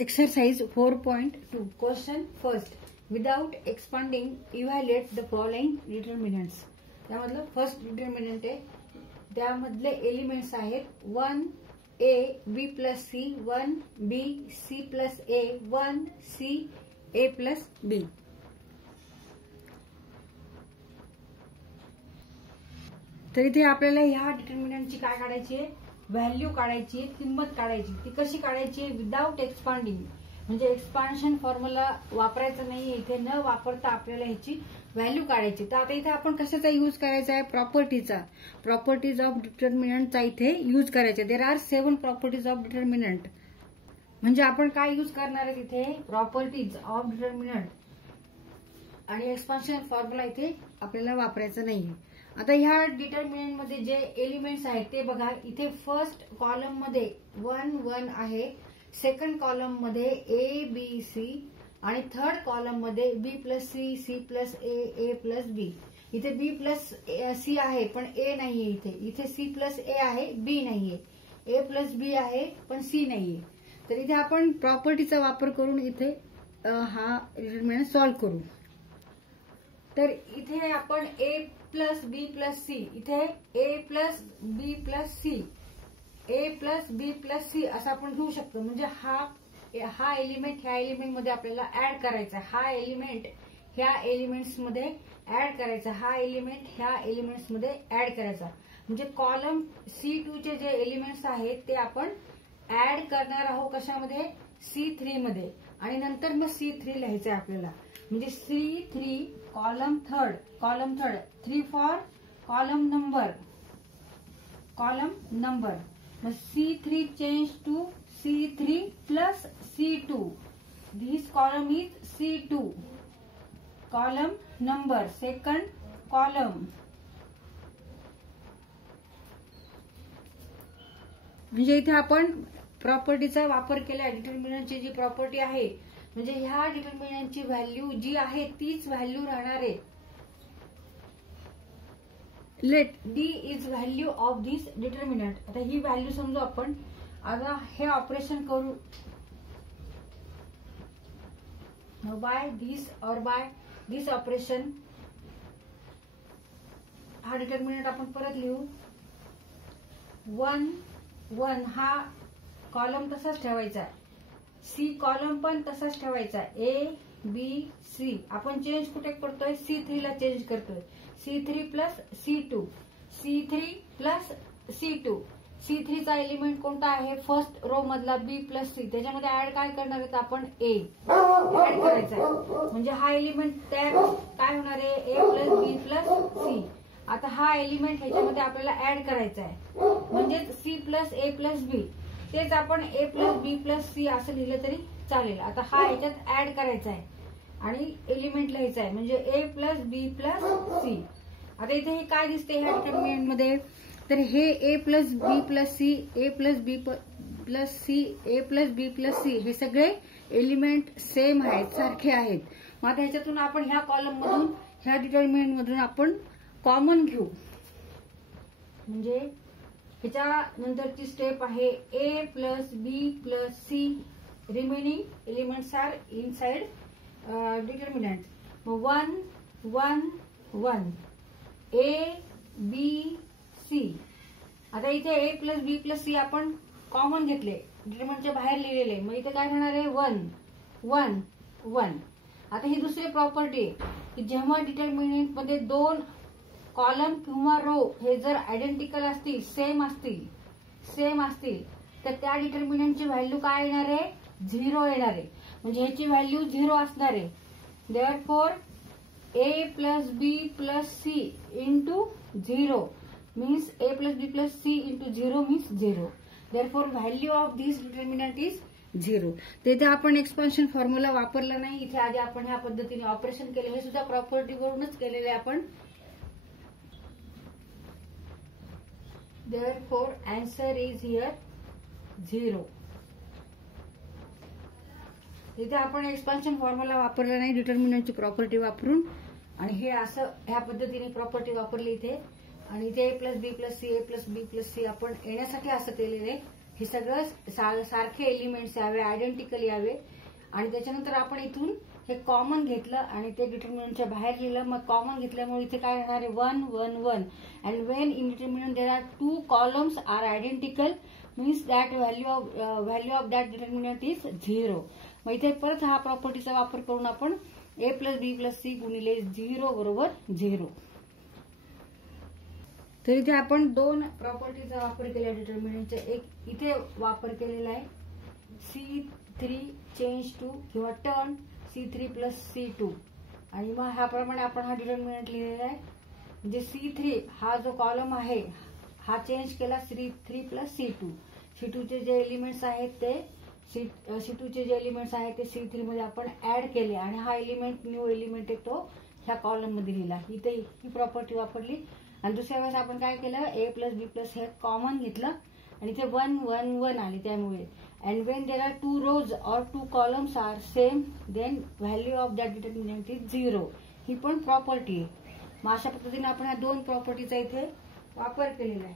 Exercise 4.2 Question first. Without expanding, evaluate the following determinants. त्यामधलं first determinant आहे, त्यामधले elements आहेत 1a b plus c, 1b c plus a, 1c a plus b. तर इथे आपल्याला ह्या डिटर्मिनंटची काय काढायची आहे, व्हॅल्यू काढायची आहे, किंमत काढायची. ती कशी काढायची आहे, विदाउट एक्सपांडिंग, म्हणजे एक्सपान्शन फॉर्म्युला वापरायचा नाहीये. इथे न वापरता आपल्याला ह्याची व्हॅल्यू काढायची. तर आता इथे आपण कशाचा यूज करायचा आहे, प्रॉपर्टीचा. प्रॉपर्टीज ऑफ डिटर्मिनंटचा इथे यूज करायचा. There are 7 properties of determinant. म्हणजे आपण काय यूज करणार आहे तिथे, प्रॉपर्टीज ऑफ डिटर्मिनंट, आणि एक्सपान्शन फॉर्म्युला इथे आपल्याला वापरायचा नाहीये. आता ह्या डिटर्मिनंट मध्ये जे एलिमेंट्स आहेत ते बघा. इथे फर्स्ट कॉलम मध्ये 1 1 आहे, सेकंड कॉलम मध्ये ए बी सी, आणि थर्ड कॉलम मध्ये बी प्लस सी, सी प्लस ए, ए प्लस बी. इथे बी प्लस सी आहे पण ए नाहीये. इथे सी प्लस ए आहे, बी नाहीये. ए प्लस बी आहे पण सी नाहीये. तर इथे आपण प्रॉपर्टीचा वापर करून इथे हा डिटर्मिनंट सॉल्व्ह करू. तर इथे आपण ए प्लस बी प्लस सी, इथे A plus B plus C, A plus B plus C असं आपण घेऊ शकतो. म्हणजे हा एलिमेंट ह्या एलिमेंट मध्ये आपल्याला ऍड करायचा, हा एलिमेंट ह्या एलिमेंट्स मध्ये ऍड करायचा, हा एलिमेंट ह्या एलिमेंट्स मध्ये ऍड करायचा. म्हणजे कॉलम C2 चे जे एलिमेंट्स आहेत ते आपण ऍड करणार आहोत कशामध्ये, C3 मध्ये. आणि नंतर मग C3 लिहायचं आहे आपल्याला. म्हणजे C3 column third 3 for column number. मग C3 change to C3 plus C2. This column is C2 column number, second column. म्हणजे इथे आपण प्रॉपर्टीचा वापर केला. डिटर्मिनंटची जी प्रॉपर्टी आहे, म्हणजे ह्या डिटर्मिनंटची व्हॅल्यू जी आहे तीच व्हॅल्यू राहणार आहे. Let D is value of this determinant. आता ही व्हॅल्यू समजू आपण. आता हे ऑपरेशन करू बाय दिस और बाय दिस ऑपरेशन. हा डिटर्मिनंट आपण परत लिहू. 1 1 हा कॉलम तसाच ठेवायचा, सी कॉलम पण तसाच ठेवायचा, ए बी सी. आपण चेंज कुठे करतोय, C3 ला चेंज करतोय. C3 plus C2, C3 plus C2. C3 चा एलिमेंट कोणता आहे, फर्स्ट रो मधला बी प्लस सी. त्याच्यामध्ये ऍड काय करणार आहेत आपण, ए ऍड करायचा आहे. म्हणजे हा एलिमेंट काय होणार आहे, A plus B plus C. आता हा एलिमेंट ह्याच्यामध्ये आपल्याला ऍड करायचा आहे, म्हणजेच सी प्लस ए प्लस बी. तेच आपण ए प्लस बी प्लस सी असं लिहिलं तरी चालेल. आता हा ह्याच्यात ऍड करायचा आहे आणि एलिमेंट लिहायचा आहे, म्हणजे ए प्लस बी प्लस सी. आता इथे हे काय दिसते ह्या डिटर्मिनंट मध्ये, तर हे ए प्लस बी प्लस सी, ए प्लस बी प्लस सी, ए प्लस बी प्लस सी, हे सगळे एलिमेंट सेम आहेत, सारखे आहेत. मग आता ह्याच्यातून आपण ह्या कॉलम मधून, ह्या डिटर्मिनंट मधून आपण कॉमन घेऊ. म्हणजे ह्याच्या नंतरची स्टेप आहे A plus B plus C. Remaining elements are inside determinant. 1 1 1 A B C. आता इथे A plus B plus C आपण कॉमन घेतले, डिटर्मिनंटच्या बाहेर लिहिलेले. मग इथे काय राहणार आहे, 1 1 1. आता ही दुसरी प्रॉपर्टी आहे की जेव्हा डिटर्मिनंट मध्ये दोन कॉलम किंवा रो हे जर आयडेंटिकल असतील, सेम असतील, तर त्या डिटर्मिनंटची व्हॅल्यू काय येणार आहे, 0 येणार आहे. म्हणजे ह्याची व्हॅल्यू 0 असणार आहे. Therefore A plus B plus C into 0 means A plus B plus C into 0 means 0. Therefore value of this determinant is 0. तिथे आपण एक्सपान्शन फॉर्म्युला वापरला नाही. इथे आधी आपण ह्या पद्धतीने ऑपरेशन केले, हे सुद्धा प्रॉपर्टी वरूनच केलेले आपण. Therefore, answer is here 0. इथे आपण एक्सपान्शन फॉर्म्युला वापरला नाही, डिटर्मिनंटची प्रॉपर्टी वापरून. आणि हे असं ह्या पद्धतीने प्रॉपर्टी वापरली इथे. आणि इथे A plus B plus C, A plus B plus C आपण येण्यासाठी असं केलेलं आहे. हे सगळं सारखे एलिमेंट्स यावे, आयडेंटिकल यावे. आणि त्याच्यानंतर आपण इथून हे कॉमन घेतलं आणि ते डिटर्मिनंटच्या बाहेर लिहिलं. मग कॉमन घेतल्यामुळे इथे काय येणार आहे 1 1 1. And when in determinant there are 2 columns are identical means that value of that determinant is 0. मग इथे परत हा प्रॉपर्टीचा वापर करून आपण a plus B plus C गुणिले 0 बरोबर 0. तर इथे आपण 2 प्रॉपर्टीचा वापर केला डिटर्मिनंटचा. एक इथे वापर केलेला आहे C3 चेंज टू किंवा टर्न C3 प्लस C2. आणि मग ह्याप्रमाणे आपण हा डिटर्मिनंट लिहिलेला आहे. म्हणजे C3 हा जो कॉलम आहे हा चेंज केला C3 प्लस C2. C2 चे जे एलिमेंट्स आहेत ते C2 चे जे एलिमेंट्स आहेत ते C3 मध्ये आपण ऍड केले आणि हा एलिमेंट न्यू एलिमेंट आहे तो ह्या कॉलम मध्ये लिहिला. इथे ही प्रॉपर्टी वापरली. आणि दुसऱ्या वेळेस आपण काय केलं a प्लस बी प्लस हे कॉमन घेतलं आणि इथे 1 1 1 आले. त्यामुळे and when there are 2 rows और 2 columns are same then value of that determinant is 0. ही पण प्रॉपर्टी आहे. मग अशा पद्धतीने आपण या 2 प्रॉपर्टीचा इथे वापर केलेला आहे.